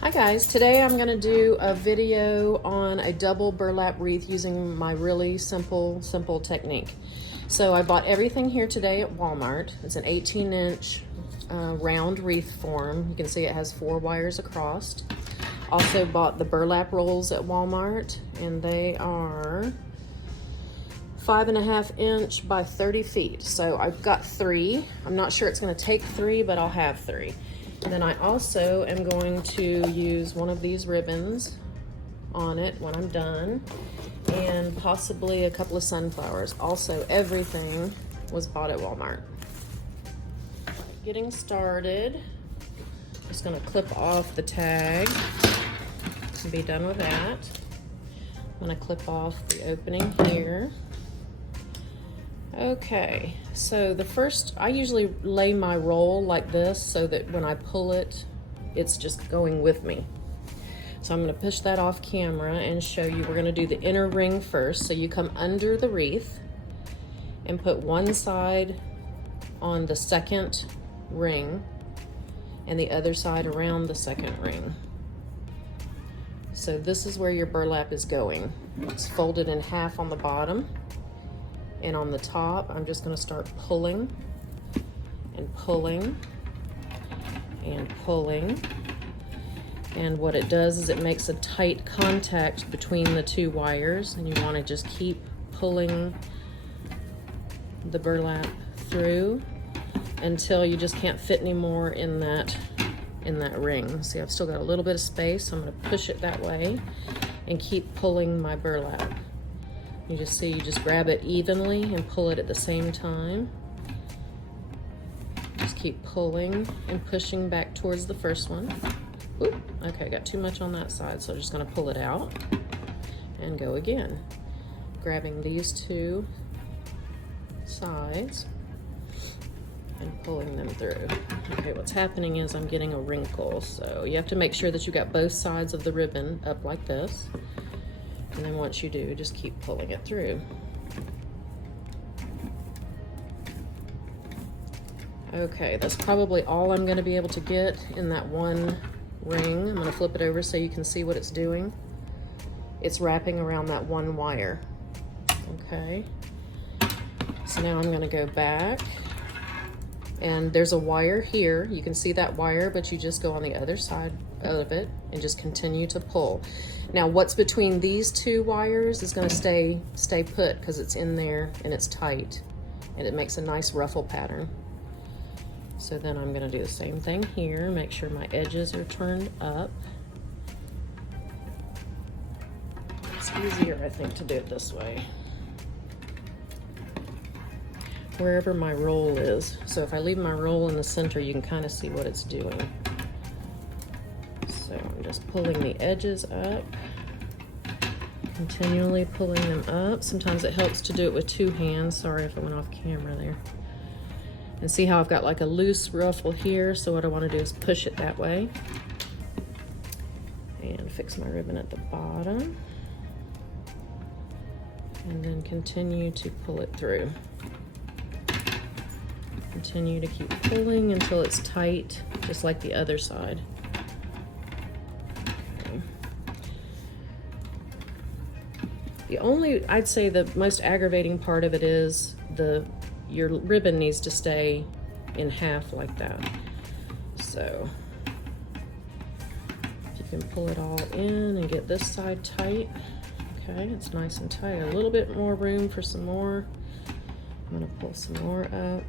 Hi guys, today I'm going to do a video on a double burlap wreath using my really simple technique. So I bought everything here today at Walmart. It's an 18-inch round wreath form. You can see it has 4 wires across. Also bought the burlap rolls at Walmart, and they are 5.5 inch by 30 feet. So I've got 3. I'm not sure it's going to take 3, but I'll have 3. And then I also am going to use one of these ribbons on it when I'm done, and possibly a couple of sunflowers. Also, everything was bought at Walmart. Getting started, just gonna clip off the tag and be done with that. I'm gonna clip off the opening here. Okay, so I usually lay my roll like this so that when I pull it, it's just going with me. So I'm gonna push that off camera and show you. We're gonna do the inner ring first. So you come under the wreath and put one side on the second ring and the other side around the second ring. So this is where your burlap is going. It's folded in half on the bottom. And on the top, I'm just gonna start pulling and pulling and pulling. And what it does is it makes a tight contact between the 2 wires, and you wanna just keep pulling the burlap through until you just can't fit anymore in that ring. See, I've still got a little bit of space, so I'm gonna push it that way and keep pulling my burlap. You just see, you just grab it evenly and pull it at the same time. Just keep pulling and pushing back towards the first one. Oop, okay, got too much on that side, so I'm just gonna pull it out and go again. Grabbing these 2 sides and pulling them through. Okay, what's happening is I'm getting a wrinkle, so you have to make sure that you got both sides of the ribbon up like this. And then once you do, just keep pulling it through. Okay, that's probably all I'm gonna be able to get in that one ring. I'm gonna flip it over so you can see what it's doing. It's wrapping around that 1 wire. Okay, so now I'm gonna go back, and there's a wire here. You can see that wire, but you just go on the other side of it and just continue to pull. Now what's between these 2 wires is gonna stay put because it's in there and it's tight, and it makes a nice ruffle pattern. So then I'm gonna do the same thing here, make sure my edges are turned up. It's easier, I think, to do it this way. Wherever my roll is. So if I leave my roll in the center, you can kind of see what it's doing. So I'm just pulling the edges up, continually pulling them up. Sometimes it helps to do it with 2 hands. Sorry if I went off camera there. And see how I've got like a loose ruffle here, so what I want to do is push it that way. And fix my ribbon at the bottom. And then continue to pull it through. Continue to keep pulling until it's tight, just like the other side. I'd say the most aggravating part of it is your ribbon needs to stay in half like that. So if you can pull it all in and get this side tight, okay, it's nice and tight. A little bit more room for some more. I'm gonna pull some more up.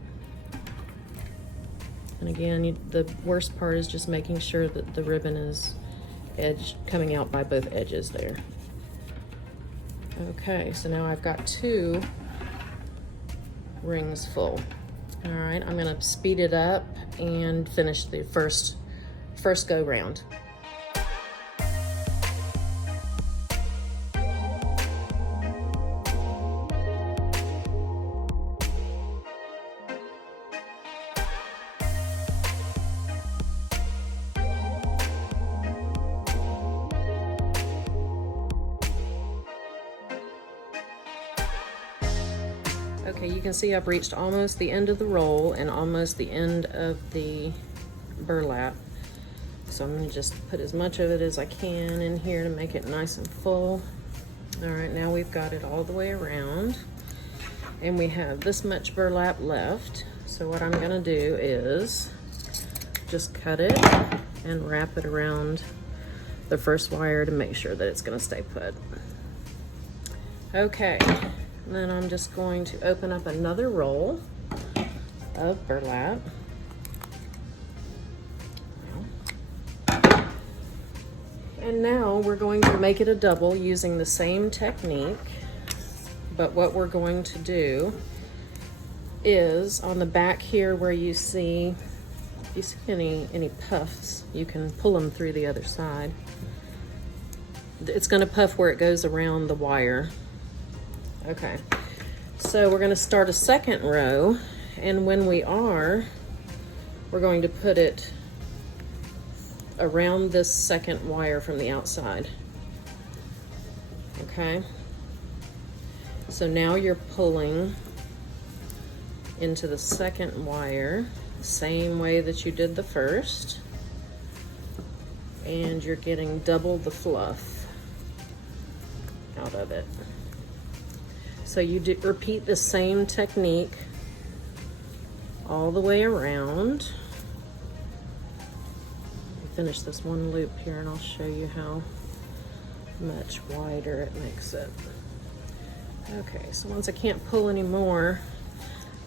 And again, the worst part is just making sure that the ribbon is coming out by both edges there. Okay, so now I've got 2 rings full. All right, I'm gonna speed it up and finish the first go round. Okay, you can see I've reached almost the end of the roll and almost the end of the burlap. So I'm gonna just put as much of it as I can in here to make it nice and full. All right, now we've got it all the way around, and we have this much burlap left. So what I'm gonna do is just cut it and wrap it around the first wire to make sure that it's gonna stay put. Okay, and then I'm just going to open up another roll of burlap. And now we're going to make it a double using the same technique, but what we're going to do is on the back here where you see, if you see any puffs, you can pull them through the other side. It's going to puff where it goes around the wire. Okay, so we're going to start a second row, and when we are, we're going to put it around this second wire from the outside. Okay, so now you're pulling into the second wire the same way that you did the first, and you're getting double the fluff out of it. So you repeat the same technique all the way around. Finish this one loop here and I'll show you how much wider it makes it. Okay, so once I can't pull anymore,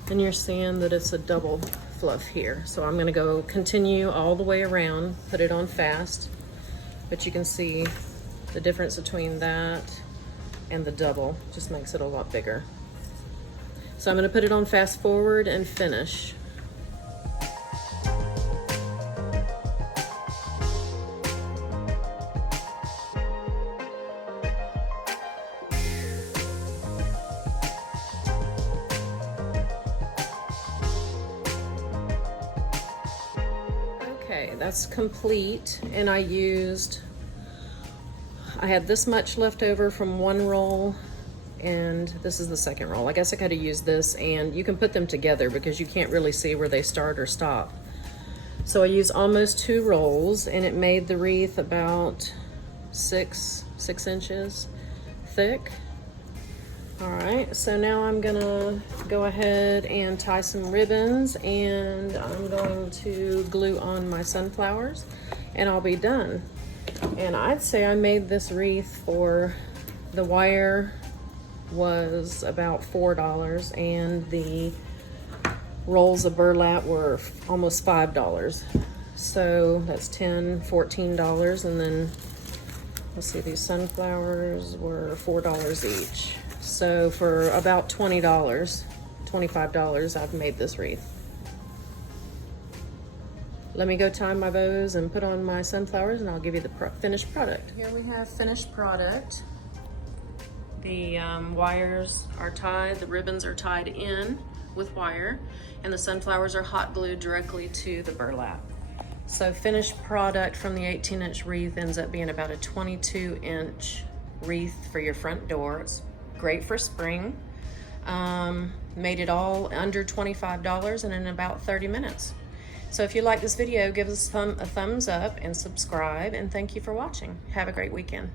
then you're seeing that it's a double fluff here. So I'm gonna continue all the way around, put it on fast, but you can see the difference between that and the double just makes it a lot bigger. So I'm gonna put it on fast forward and finish. Okay, that's complete, and I had this much left over from one roll, and this is the second roll. I guess I could have used this, and you can put them together because you can't really see where they start or stop. So I used almost 2 rolls, and it made the wreath about 6 inches thick. All right, so now I'm gonna go ahead and tie some ribbons, and I'm going to glue on my sunflowers, and I'll be done. And I'd say I made this wreath for, the wire was about $4, and the rolls of burlap were almost $5. So that's $10, $14, and then let's see, these sunflowers were $4 each. So for about $20, $25, I've made this wreath. Let me go tie my bows and put on my sunflowers, and I'll give you the finished product. Here we have finished product. The wires are tied, the ribbons are tied in with wire, and the sunflowers are hot glued directly to the burlap. So finished product from the 18-inch wreath ends up being about a 22-inch wreath for your front door. It's great for spring. Made it all under $25 and in about 30 minutes. So if you like this video, give us a thumbs up and subscribe, and thank you for watching. Have a great weekend.